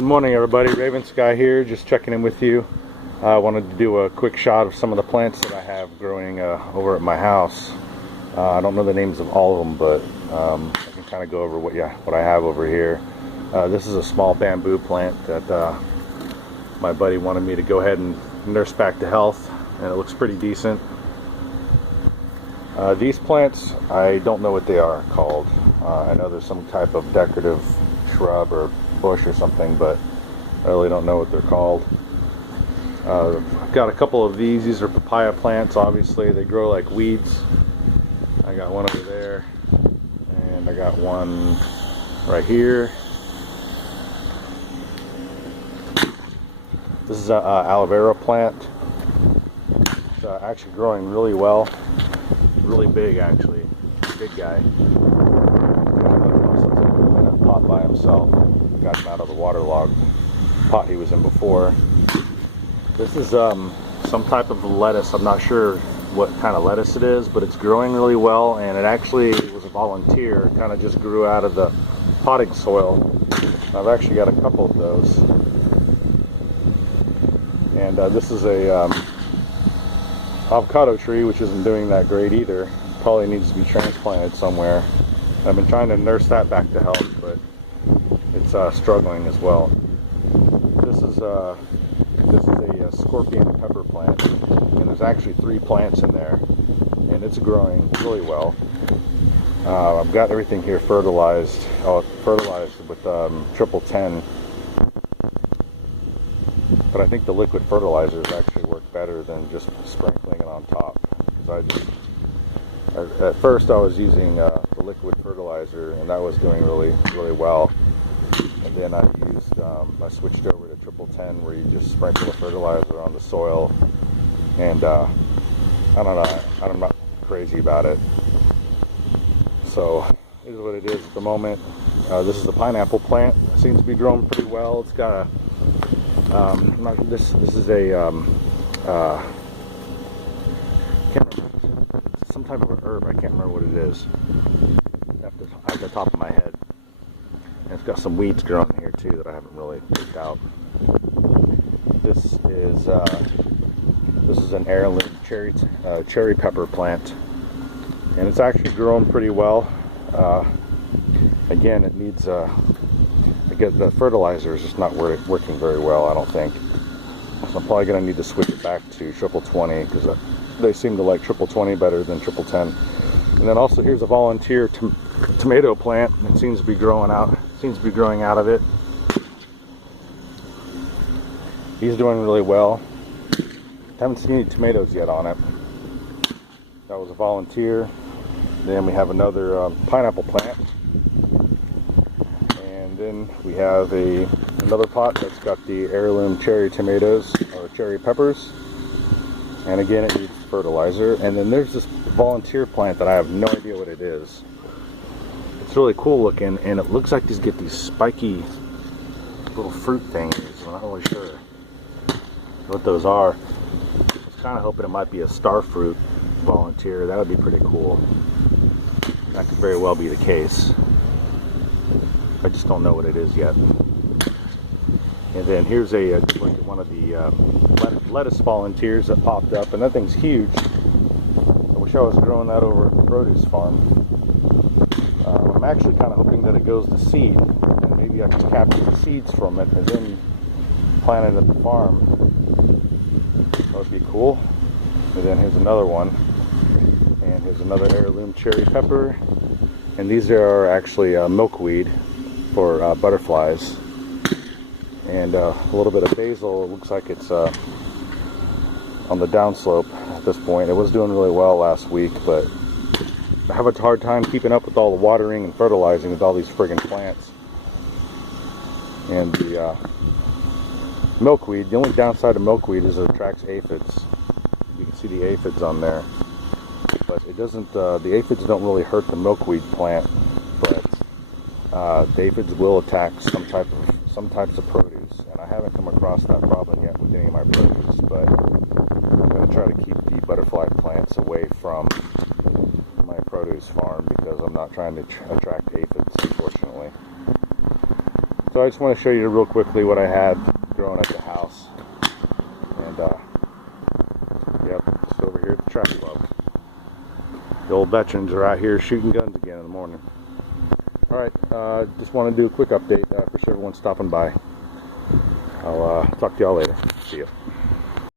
Good morning, everybody. RavenSky here, just checking in with you. I wanted to do a quick shot of some of the plants that I have growing over at my house. I don't know the names of all of them, but I can kind of go over what I have over here. This is a small bamboo plant that my buddy wanted me to go ahead and nurse back to health, and it looks pretty decent. These plants, I don't know what they are called. I know there's some type of decorative shrub or bush or something, but I really don't know what they're called. I've got a couple of these. These are papaya plants. Obviously they grow like weeds. I got one over there, and I got one right here. This is an aloe vera plant. It's actually growing really well. Really big, actually. Big guy. In a pot by himself. Got him out of the waterlogged pot he was in before. This is some type of lettuce. I'm not sure what kind of lettuce it is, but it's growing really well, and it actually was a volunteer. It kind of just grew out of the potting soil. I've actually got a couple of those. And this is a avocado tree, which isn't doing that great either. Probably needs to be transplanted somewhere. I've been trying to nurse that back to health, but it's struggling as well. This is a scorpion pepper plant, and there's actually 3 plants in there, and it's growing really well. I've got everything here fertilized. Fertilized with triple 10. But I think the liquid fertilizers actually work better than just sprinkling it on top. Because at first I was using the liquid fertilizer, and that was doing really well. And then I switched over to triple 10, where you just sprinkle the fertilizer on the soil. And I don't know, I'm not crazy about it. So it is what it is at the moment. This is a pineapple plant. It seems to be growing pretty well. It's got a this is a can't remember, it's some type of an herb. I can't remember what it is at the top of my head. And it's got some weeds growing here too that I haven't really picked out. This is an heirloom cherry pepper plant, and it's actually growing pretty well. Again, it needs the fertilizer is just not working very well, I don't think. So I'm probably going to need to switch it back to triple 20, because they seem to like triple 20 better than triple 10. And then also here's a volunteer tomato plant. It seems to be growing out. Out of it. He's doing really well. Haven't seen any tomatoes yet on it. That was a volunteer. Then we have another pineapple plant. And then we have another pot that's got the heirloom cherry tomatoes, or cherry peppers. And again, it needs fertilizer. And then there's this volunteer plant that I have no idea what it is. It's really cool looking, and it looks like these spiky little fruit things. I'm not really sure what those are. I was kind of hoping it might be a star fruit volunteer. That would be pretty cool. That could very well be the case. I just don't know what it is yet. And then here's just like one of the lettuce volunteers that popped up, and that thing's huge. I wish I was growing that over at the produce farm. I'm actually kind of hoping that it goes to seed, and maybe I can capture the seeds from it and then plant it at the farm. That would be cool. And then here's another one, and here's another heirloom cherry pepper, and these are actually milkweed for butterflies. And a little bit of basil. It looks like it's on the downslope at this point. It was doing really well last week, but I have a hard time keeping up with all the watering and fertilizing with all these friggin' plants. And the milkweed, the only downside of milkweed is it attracts aphids. You can see the aphids on there, but it doesn't. The aphids don't really hurt the milkweed plant, but the aphids will attack some types of produce, and I haven't come across that problem yet with any of my produce. But I'm going to try to keep the butterfly plants away from my produce farm, because I'm not trying to attract aphids, unfortunately. So I just want to show you real quickly what I had growing up at the house. And yep, it's over here at the track club. The old veterans are out here shooting guns again in the morning. Alright, just want to do a quick update. Appreciate everyone stopping by. I'll talk to y'all later. See ya.